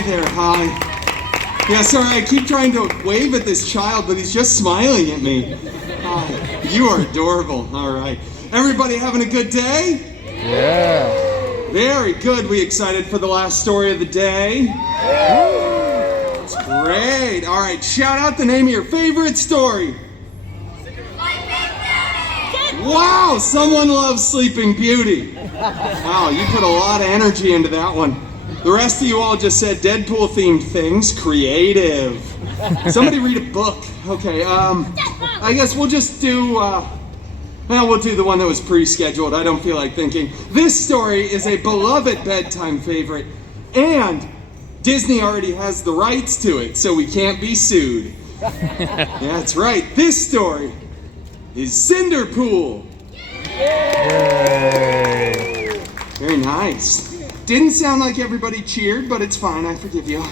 Hi there, hi. Yeah, sorry, I keep trying to wave at this child, but he's just smiling at me. Hi, you are adorable. All right. Everybody having a good day? Yeah. Very good. We excited for the last story of the day? That's great. All right, shout out the name of your favorite story. Wow, someone loves Sleeping Beauty. Wow, you put a lot of energy into that one. The rest of you all just said Deadpool-themed things. Creative. Somebody read a book. Okay, I guess we'll just do, we'll do the one that was pre-scheduled. I don't feel like thinking. This story is a beloved bedtime favorite, and Disney already has the rights to it, so we can't be sued. Yeah, that's right. This story is Cinderpool. Yay. Very nice. Didn't sound like everybody cheered, but it's fine. I forgive you.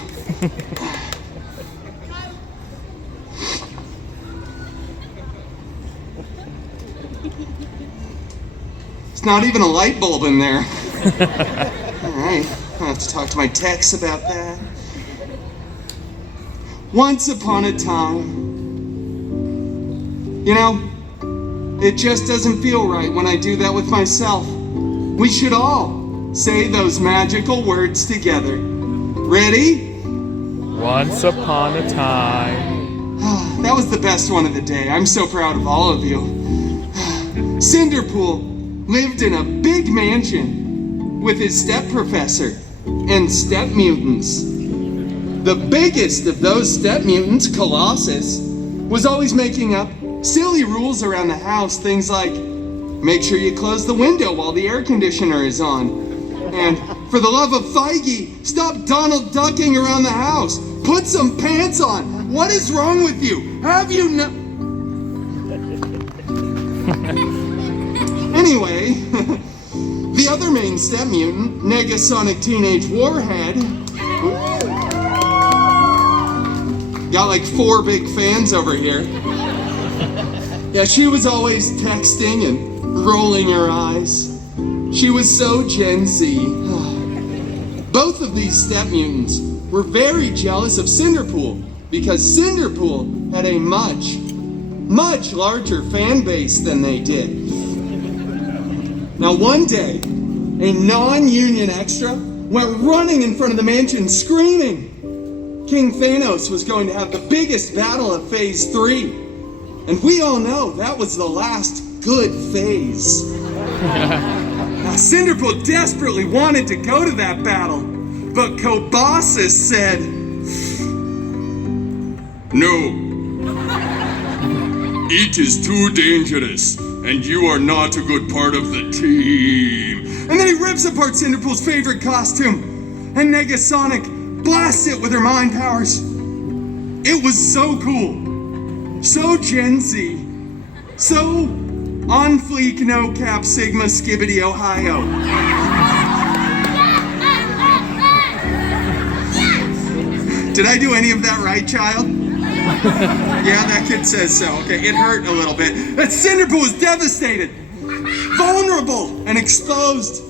It's not even a light bulb in there. All right, I'll have to talk to my techs about that. Once upon a time, you know, it just doesn't feel right when I do that with myself. We should all say those magical words together. Ready? Once upon a time. That was the best one of the day. I'm so proud of all of you. Cinderpool lived in a big mansion with his step professor and step mutants. The biggest of those step mutants, Colossus, was always making up silly rules around the house. Things like, make sure you close the window while the air conditioner is on. And for the love of Feige, stop Donald ducking around the house. Put some pants on. What is wrong with you? Have you no... Anyway, the other main step mutant, Negasonic Teenage Warhead, got like 4 big fans over here. Yeah, she was always texting and rolling her eyes. She was so Gen Z. Both of these step mutants were very jealous of Cinderpool because Cinderpool had a much, much larger fan base than they did. Now one day, a non-union extra went running in front of the mansion screaming King Thanos was going to have the biggest battle of Phase 3. And we all know that was the last good phase. Now, Cinderpool desperately wanted to go to that battle, but Colossus said, "No. It is too dangerous, and you are not a good part of the team." And then he rips apart Cinderpool's favorite costume, and Negasonic blasts it with her mind powers. It was so cool, so Gen Z, so on fleek, no cap, Sigma, Skibbity, Ohio. Did I do any of that right, child? Yeah, that kid says so. Okay, it hurt a little bit. But Cinderpool was devastated, vulnerable, and exposed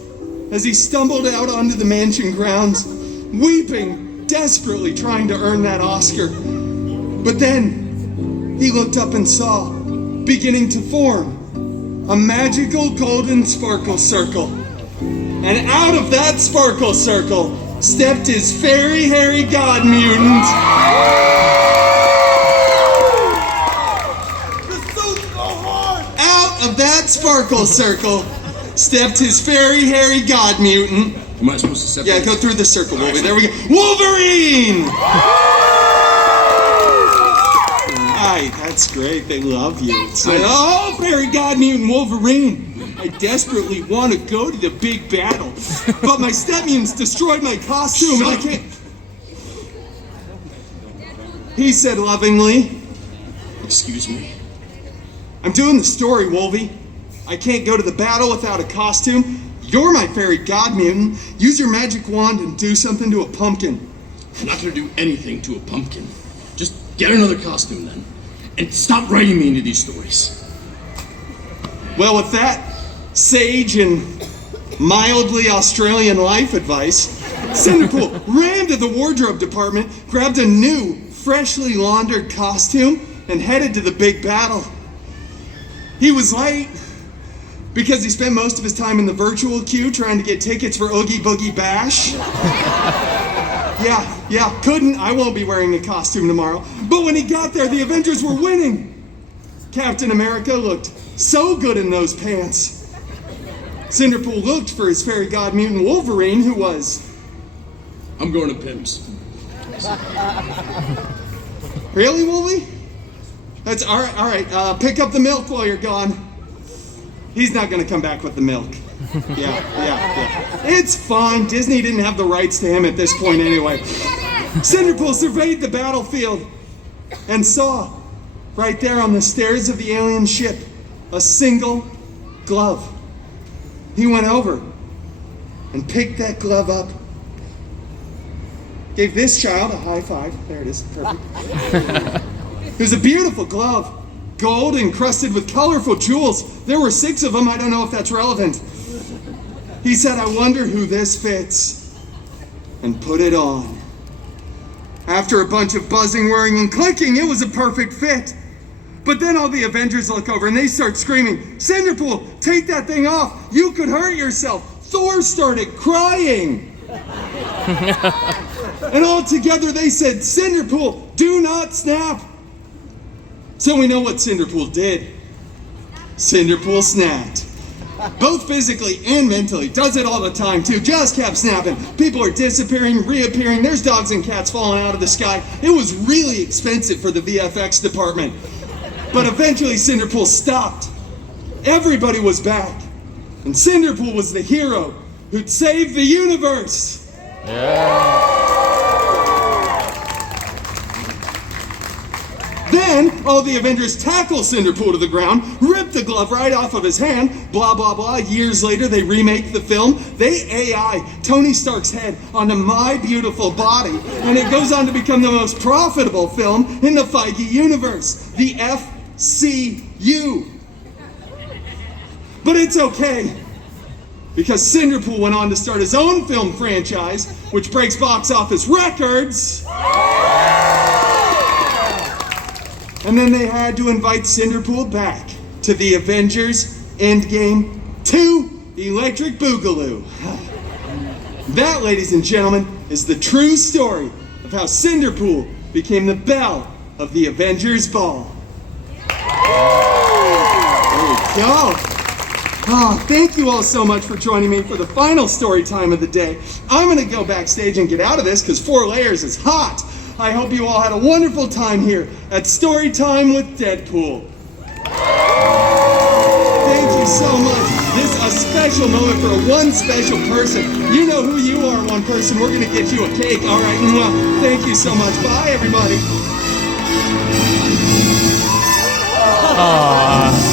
as he stumbled out onto the mansion grounds, weeping, desperately trying to earn that Oscar. But then he looked up and saw, beginning to form, a magical golden sparkle circle. And out of that sparkle circle stepped his fairy hairy god-mutant. Out of that sparkle circle stepped his fairy hairy god-mutant. Am I supposed to separate? Yeah, go through the circle, Wolverine. There we go. Wolverine! Right, that's great. They love you. It's like, oh, fairy god-mutant Wolverine. I desperately want to go to the big battle, but my step mutants destroyed my costume. I can't. He said lovingly, Excuse me. I'm doing the story, Wolvie. I can't go to the battle without a costume. You're my fairy god-mutant. Use your magic wand and do something to a pumpkin. I'm not gonna do anything to a pumpkin. Just get another costume then. And stop writing me into these stories. Well, with that sage and mildly Australian life advice, Cinderpool ran to the wardrobe department, grabbed a new, freshly laundered costume, and headed to the big battle. He was late because he spent most of his time in the virtual queue trying to get tickets for Oogie Boogie Bash. Yeah, couldn't. I won't be wearing a costume tomorrow. But when he got there, the Avengers were winning. Captain America looked so good in those pants. Cinderpool looked for his fairy god-mutant Wolverine, who was... I'm going to Pim's. Really, Wolvie? That's all right. Pick up the milk while you're gone. He's not going to come back with the milk. Yeah. It's fine. Disney didn't have the rights to him at this point anyway. Cinderpool surveyed the battlefield and saw, right there on the stairs of the alien ship, a single glove. He went over and picked that glove up, gave this child a high five. There it is, perfect. It was a beautiful glove, gold encrusted with colorful jewels. There were 6 of them. I don't know if that's relevant. He said, "I wonder who this fits," and put it on. After a bunch of buzzing, whirring, and clicking, it was a perfect fit. But then all the Avengers look over and they start screaming, "Cinderpool, take that thing off. You could hurt yourself." Thor started crying. And all together they said, "Cinderpool, do not snap." So we know what Cinderpool did. Cinderpool snapped. Both physically and mentally. Does it all the time too. Just kept snapping. People are disappearing, reappearing. There's dogs and cats falling out of the sky. It was really expensive for the VFX department. But eventually Cinderpool stopped. Everybody was back. And Cinderpool was the hero who'd saved the universe. Then, all the Avengers tackle Cinderpool to the ground, rip the glove right off of his hand, blah, blah, blah. Years later, they remake the film. They AI Tony Stark's head onto My Beautiful Body, and it goes on to become the most profitable film in the Feige universe, the FCU. But it's okay, because Cinderpool went on to start his own film franchise, which breaks box office records. And then they had to invite Cinderpool back to the Avengers Endgame 2 Electric Boogaloo. That, ladies and gentlemen, is the true story of how Cinderpool became the belle of the Avengers Ball. There we go. Oh, thank you all so much for joining me for the final story time of the day. I'm going to go backstage and get out of this because 4 layers is hot. I hope you all had a wonderful time here at Storytime with Deadpool. Thank you so much. This is a special moment for one special person. You know who you are, one person. We're going to get you a cake. All right. Thank you so much. Bye, everybody. Aww.